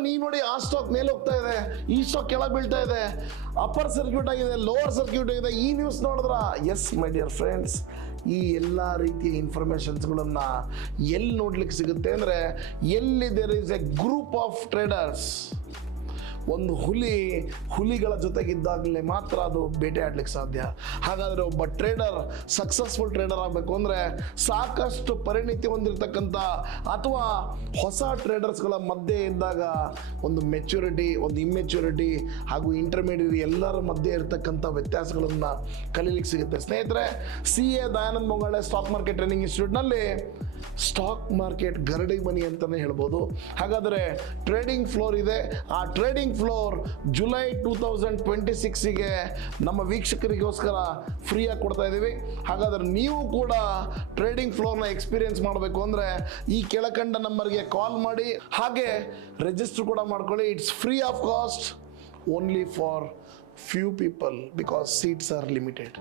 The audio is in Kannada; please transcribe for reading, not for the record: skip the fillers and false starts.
ಸರ್ ನೀವು ನೋಡಿ ಆ ಸ್ಟಾಕ್ ಮೇಲೆ ಹೋಗ್ತಾ ಇದೆ, ಈ ಸ್ಟಾಕ್ ಕೆಳಗೆ ಬೀಳ್ತಾ ಇದೆ, ಅಪ್ಪರ್ ಸರ್ಕ್ಯೂಟ್ ಆಗಿದೆ, ಲೋವರ್ ಸರ್ಕ್ಯೂಟ್ ಆಗಿದೆ, ಈ ನ್ಯೂಸ್ ನೋಡಿದ್ರ? ಎಸ್ ಮೈ ಡಿಯರ್ ಫ್ರೆಂಡ್ಸ್, ಈ ಎಲ್ಲ ರೀತಿಯ ಇನ್ಫಾರ್ಮೇಷನ್ಸ್ಗಳನ್ನು ಎಲ್ಲಿ ನೋಡ್ಲಿಕ್ಕೆ ಸಿಗುತ್ತೆ ಅಂದರೆ, ಎಲ್ಲಿ there is a group of traders. ಒಂದು ಹುಲಿಗಳ ಜೊತೆಗಿದ್ದಾಗಲೇ ಮಾತ್ರ ಅದು ಬೇಟೆ ಆಡ್ಲಿಕ್ಕೆ ಸಾಧ್ಯ. ಹಾಗಾದರೆ ಒಬ್ಬ ಟ್ರೇಡರ್ ಸಕ್ಸಸ್ಫುಲ್ ಟ್ರೇಡರ್ ಆಗಬೇಕು ಅಂದರೆ ಸಾಕಷ್ಟು ಪರಿಣಿತಿ ಹೊಂದಿರತಕ್ಕಂಥ ಅಥವಾ ಹೊಸ ಟ್ರೇಡರ್ಸ್ಗಳ ಮಧ್ಯೆ ಇದ್ದಾಗ ಒಂದು ಮೆಚ್ಯೂರಿಟಿ, ಒಂದು ಇಮ್ಮೆಚ್ಯೂರಿಟಿ ಹಾಗೂ ಇಂಟರ್ಮೀಡಿಯೇಟ್ ಎಲ್ಲರ ಮಧ್ಯೆ ಇರತಕ್ಕಂಥ ವ್ಯತ್ಯಾಸಗಳನ್ನು ಕಲೀಲಿಕ್ಕೆ ಸಿಗುತ್ತೆ. ಸ್ನೇಹಿತರೆ, CA Dayanand Mongale stock market training ಇನ್ಸ್ಟಿಟ್ಯೂಟ್ನಲ್ಲಿ ಸ್ಟಾಕ್ ಮಾರ್ಕೆಟ್ ಗರಡಿ ಮನಿ ಅಂತಲೇ ಹೇಳ್ಬೋದು. ಹಾಗಾದರೆ ಟ್ರೇಡಿಂಗ್ ಫ್ಲೋರ್ ಇದೆ. ಆ ಟ್ರೇಡಿಂಗ್ ಫ್ಲೋರ್ ಜುಲೈ 2026ಗೆ ನಮ್ಮ ವೀಕ್ಷಕರಿಗೋಸ್ಕರ ಫ್ರೀಯಾಗಿ ಕೊಡ್ತಾ ಇದ್ದೀವಿ. ಹಾಗಾದರೆ ನೀವು ಕೂಡ ಟ್ರೇಡಿಂಗ್ ಫ್ಲೋರ್ನ ಎಕ್ಸ್ಪೀರಿಯನ್ಸ್ ಮಾಡಬೇಕು ಅಂದರೆ ಈ ಕೆಳಕಂಡ ನಂಬರ್ಗೆ ಕಾಲ್ ಮಾಡಿ, ಹಾಗೆ ರಿಜಿಸ್ಟರ್ ಕೂಡ ಮಾಡ್ಕೊಳ್ಳಿ. It's free of cost, only for few people because seats are limited.